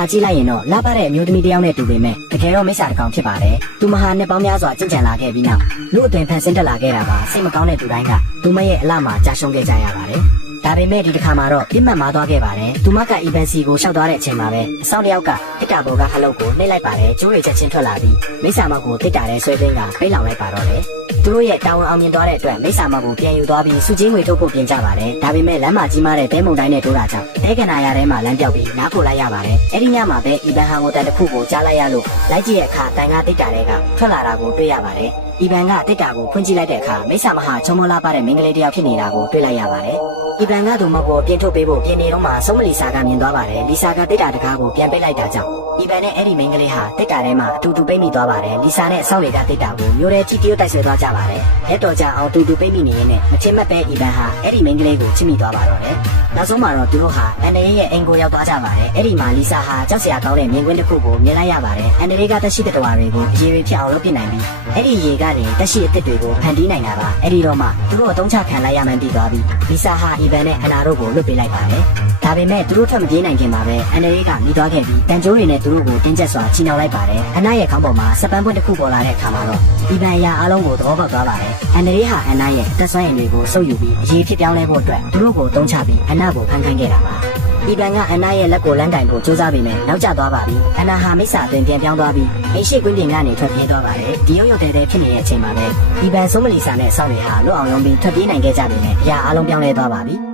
ဟာကြည့်လိုက်ရင်တော့လှပတဲ့အမျိုးသမီးတစ်ယောက်နဲ့တူပေမဲ့တကယ်တော့မိစ္ဆာတစ်ကောင်ဖြစ်ပါတယ်သူမဟာနှစ်ပေါင်းများစွာကြင်ကြံလာခဲ့ပြီးနောက်လူအသွင်ဖန်ဆင်းတက်လာခဲ့တာပါစိတ်မကောင်းတဲ့သူတိုင်းကသူမရဲ့အလှမှာကြာရှုံးခဲ့ကြရပါတယ်ဒါပေမဲ့ဒီတစ်ခါမှာတော့ပြစ်မှတ်မှားသွားခဲ့ပါတယ်သူမကအီဗန်စီကိုရှောက်သွားတဲ့အချိန်မှာပဲအဆောင်တစ်ယောက်ကတစ်တာဘောကဟလုတ်ကိုနှိပ်လိုက်ပါတယ်ကျိုးတွေချက်ချင်းထွက်လာပြီးမိစ္ဆာမောက်ကိုတစ်တာတဲ့ဆွဲသွင်းကပိတ်လောင်လိုက်ပါတော့တယ်သူတို့ရဲ့တာဝန်အောင်မြင်သွားတဲ့အတွက်မိစ္ဆာမောက်ကိုပြန်ယူသွားပြီးစုချင်းငွေထုတ်ဖို့ပြင်ကြပါတယ်ဒါပေမဲ့လမ်းမှာကြီးမားတဲ့ဘဲမုန်တိုင်းနဲ့တိုးတာကြောင့်တဲကနာရထဲမှာလမ်းပြောက်ပြီးနားခိုလိုက်ရပါတယ်အဲ့ဒီညမှာပဲအီဗန်ဟာကိုတန်တစ်ခုကိုကြားလိုက်ရလို့လိုက်ကြည့်တဲ့အခါတန်ကတစ်တာတွေကထွက်လာတာကိုတွေ့ရပါတယ်အီဗန်ကတစ်တာကိုဖွင့်ကြည့်လိုက်တဲ့အခါမိစ္ဆာမဟာချုံမလာပါတဲ့မိန်းကလေးတစ်ယောက်ဖြစ်နေတာကိုတွေ့လိုက်ရပါတယ်အီဗန်ကသူမကိုပြင်ထုတ်ပေးဖို့ပြင်နေတော့မှဆုံးမလီစာကမြင်သွားပါတယ်လီစာကတစ်တာတကားကိုပြန်ပိတ်လိုက်တာကြောင့်အီဗန်နဲ့အဲ့ဒီမိန်းကလေးဟာတစ်တာထဲမှာအတူတူပိတ်မိသွားပါတယ်လီစာနဲ့အဆောက်တွေကတစ်တာကိုမျိုးရဲချီတီယိုတိုက်ဆွဲသွားကြပါတယ်လက်တော်ကြအောင်တူတူပိတ်မိနေရင်းနဲ့မချင်မပဲအီဗန်ဟာအဲ့ဒီမိန်းကလေးကိုချစ်မိသွားပါတော့တယ်နောက်ဆုံးမှာတော့သူတို့ဟာအန်ဒရီရဲ့အိမ်ကိုရောက်သွားကြပါတယ်အဲ့ဒီမှာလီစာဟာကြောက်စရာကောင်းတဲ့မြင်ကွင်းတစ်ခုကိုမြင်လိုက်ရပါတယ်အန်ဒရီကတက်ရှိတဲ့တော်တွေကိုအရေးဖြစ်အောင်လုပ်ပြနိုင်ပြီးအဲ့ဒီရေကနေတက်ရှိအစ်စ်တွေကိုဖန်တီးနိုင်တာပါအဲ့ဒီတော့မှသူတို့အတုံးချခံလိုက်ရမှန်းသိသွားပြီးလီစာဟာအီဗန်နဲ့အနာတို့ကိုလွတ်ပေးလိုက်ပါတယ်ဒါပေမဲ့သူတို့ထွက်မပြေးနိုင်ခင်မှာပဲအန်ဒရီကမိသွားခဲ့ပြီးတန်ကြိုးတွေနဲ့သူတို့ကိုတင်းကျပ်စွာချီနှောင်လိုက်ပါတယ်အနာရဲ့ခေါင်းပေါ်မှာစပန်းပွင့်တစ်ခုပေါ်လာတဲ့အခါမှာတော့အီဗန်အရာအလုံးကိုသဘောပေါက်သွားပါတယ်အန်ဒရီဟာအနာရဲ့တက်ဆွမ်းရည်တွေကိုစုပ်ယူပြီးအရေးဖြစ်ပြောင်းလဲဖို့အတွက်သူတို့ကိုတုံးချပြီးအနာကိုဖန်ခိုင်းခဲ့တာပါအီဗန်ကအန်နာရဲ့လက်ကိုလမ်းကင်ဖို့ကြိုးစားပေမဲ့နောက်ကျသွားပါပြီအန်နာဟာမိစ္ဆာအတွင်ပြန်ပြောင်းသွားပြီးအိမ်ရှိကွင်းပြင်ကနေထွက်ပြေးသွားပါတယ်ဒီရုပ်ရုပ်တဲတဲဖြစ်နေတဲ့အချိန်မှာပဲအီဗန်ဆုံးမလီစာနဲ့အဆောင်တွေဟာလွတ်အောင်ရုံးပြီးထွက်ပြေးနိုင်ခဲ့ကြပေမဲ့အရာအလုံးပြောင်းလဲသွားပါပြီ